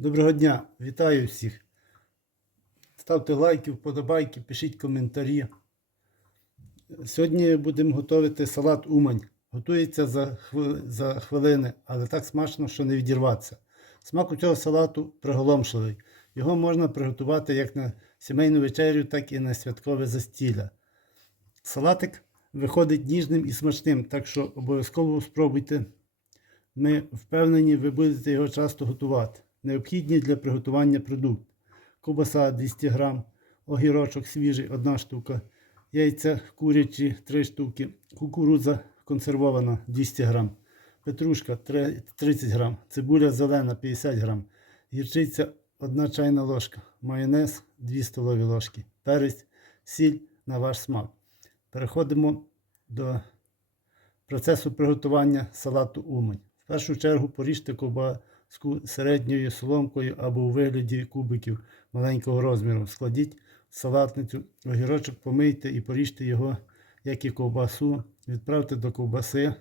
Доброго дня, вітаю всіх. Ставте лайки, вподобайки, пишіть коментарі. Сьогодні будемо готувати салат Умань. Готується за, за хвилини, але так смачно, що не відірватися. Смак у цього салату приголомшливий. Його можна приготувати як на сімейну вечерю, так і на святкове застілля. Салатик виходить ніжним і смачним, так що обов'язково спробуйте. Ми впевнені, ви будете його часто готувати. Необхідні для приготування продукт. Ковбаса 200 г, огірочок свіжий 1 штука, яйця курячі 3 штуки, кукурудза консервована 200 г, петрушка 30 г, цибуля зелена 50 г, гірчиця 1 чайна ложка, майонез 2 столові ложки, перець, сіль на ваш смак. Переходимо до процесу приготування салату Умань. В першу чергу поріжте ковбаску середньою соломкою або у вигляді кубиків маленького розміру. Складіть салатницю, огірочок помийте і поріжте його, як і ковбасу. Відправте до ковбаси.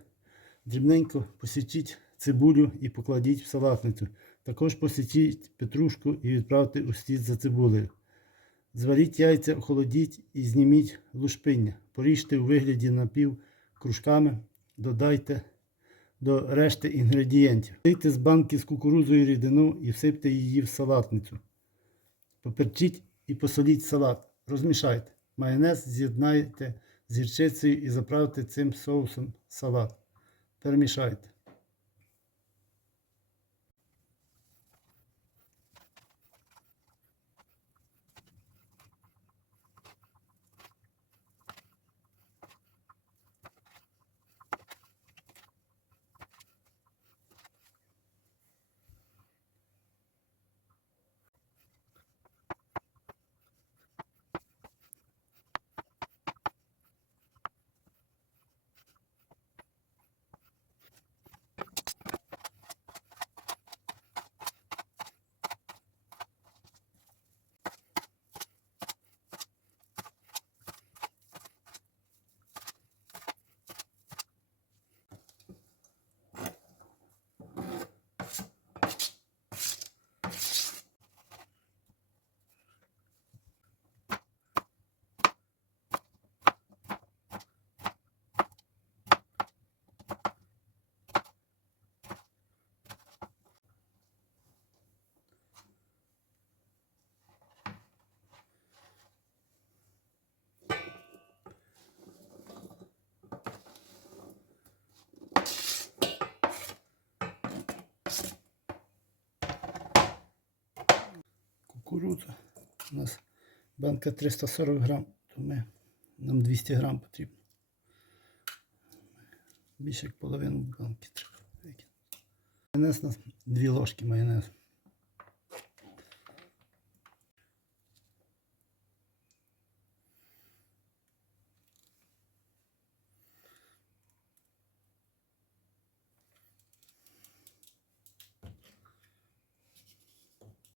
Дрібненько посічіть цибулю і покладіть в салатницю. Також посічіть петрушку і відправте у стіл за цибулею. Зваріть яйця, охолодіть і зніміть лушпиння. Поріжте у вигляді напів кружками, додайте до решти інгредієнтів. Лийте з банки з кукурудзою рідину і всипте її в салатницю. Поперчіть і посоліть салат. Розмішайте. Майонез з'єднайте з гірчицею і заправте цим соусом салат. Перемішайте. Кукурудза. У нас банка 340 грам, то ми, нам 200 грам потрібно. Більше як половину банки треба. Майонез у нас 2 ложки майонезу.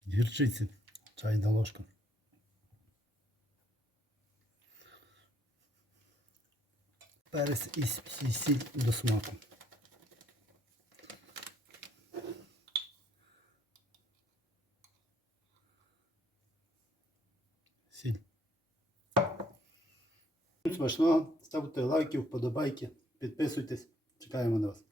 Гірчиці чайна ложка. Перець і сіль до смаку. Сіль. Смачного. Ставте лайки, вподобайки, підписуйтесь. Чекаємо на вас.